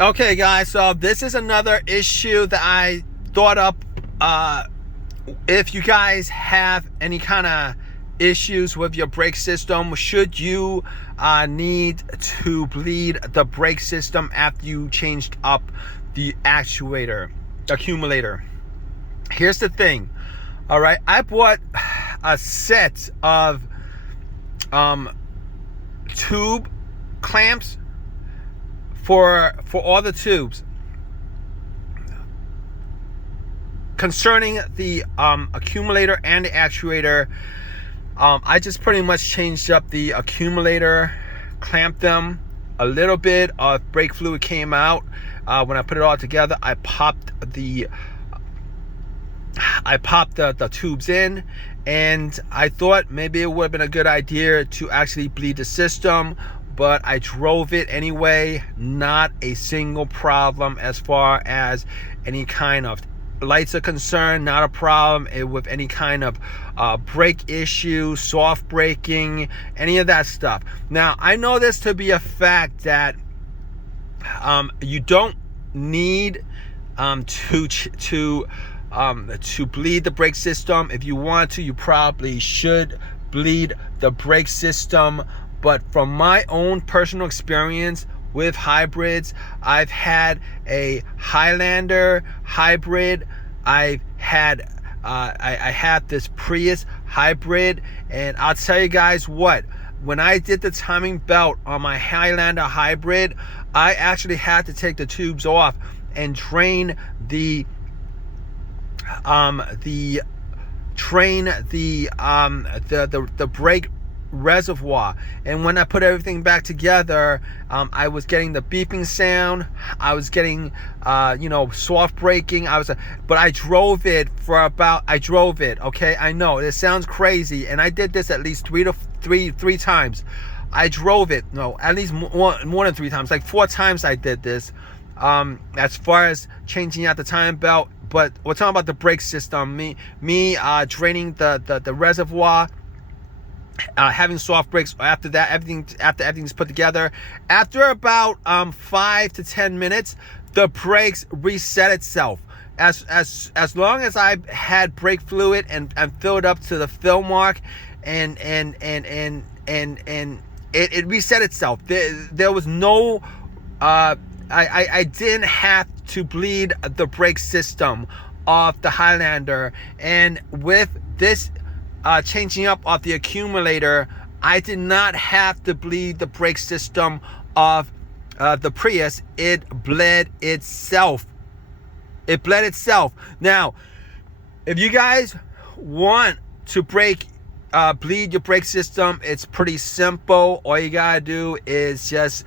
Okay, guys, so this is another issue that I thought up. If you guys have any kind of issues with your brake system, should you need to bleed the brake system after you changed up the accumulator. Here's the thing. All right, I bought a set of tube clamps for all the tubes. Concerning the accumulator and the actuator, I just pretty much changed up the accumulator, clamped them. A little bit of brake fluid came out. When I put it all together, I popped the tubes in, and I thought maybe it would have been a good idea to actually bleed the system, but I drove it anyway. Not a single problem as far as any kind of lights are concerned. Not a problem with any kind of brake issue, soft braking, any of that stuff. Now, I know this to be a fact that you don't need to bleed the brake system. If you want to, you probably should bleed the brake system. But from my own personal experience with hybrids, I've had a Highlander hybrid. I've had I had this Prius hybrid, and I'll tell you guys what. When I did the timing belt on my Highlander hybrid, I actually had to take the tubes off and drain the brake reservoir. And when I put everything back together, I was getting the beeping sound. I was getting soft braking. But I drove it okay? I know it sounds crazy, and I did this at least three times. I drove it, no, at least more than 3 times, like 4 times I did this, as far as changing out the time belt. But we're talking about the brake system. Me draining the reservoir, having soft brakes. After that, everything's put together, after about 5 to 10 minutes, the brakes reset itself. As long as I had brake fluid and filled up to the fill mark, and it reset itself. There was no I didn't have to bleed the brake system of the Highlander. And with this changing up of the accumulator, I did not have to bleed the brake system of the Prius. It bled itself. Now, if you guys want to bleed your brake system, it's pretty simple. All you gotta do is just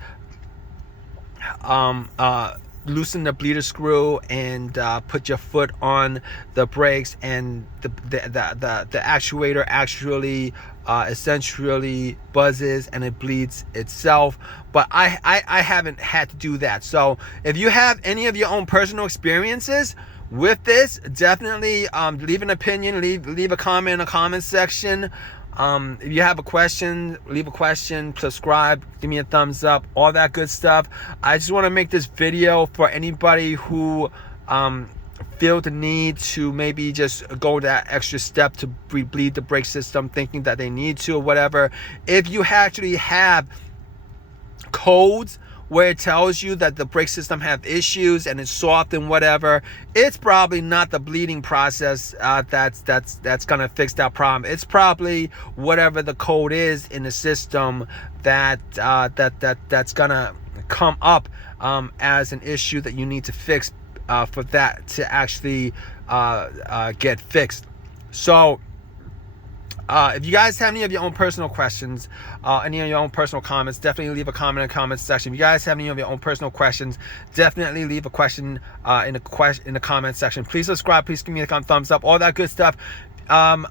loosen the bleeder screw and put your foot on the brakes, and the actuator actually essentially buzzes and it bleeds itself. But I haven't had to do that. So if you have any of your own personal experiences with this, definitely leave an opinion, leave a comment in the comment section. If you have a question, leave a question, subscribe, give me a thumbs up, all that good stuff. I just want to make this video for anybody who feel the need to maybe just go that extra step to bleed the brake system, thinking that they need to or whatever. If you actually have codes where it tells you that the brake system have issues and it's soft and whatever, it's probably not the bleeding process that's gonna fix that problem. It's probably whatever the code is in the system that's gonna come up as an issue that you need to fix for that to actually get fixed. So if you guys have any of your own personal questions, any of your own personal comments, definitely leave a comment in the comments section. If you guys have any of your own personal questions, definitely leave a question in the comment section. Please subscribe. Please give me a thumbs up. All that good stuff. I'm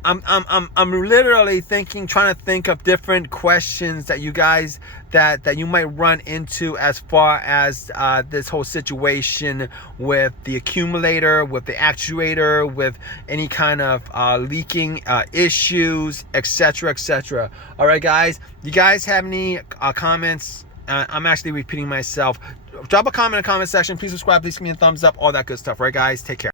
literally trying to think of different questions that you guys that you might run into as far as this whole situation with the accumulator, with the actuator, with any kind of leaking issues, etc. All right, guys. You guys have any comments? I'm actually repeating myself. drop a comment in the comment section. Please subscribe. Please give me a thumbs up. All that good stuff. Right, guys? Take care.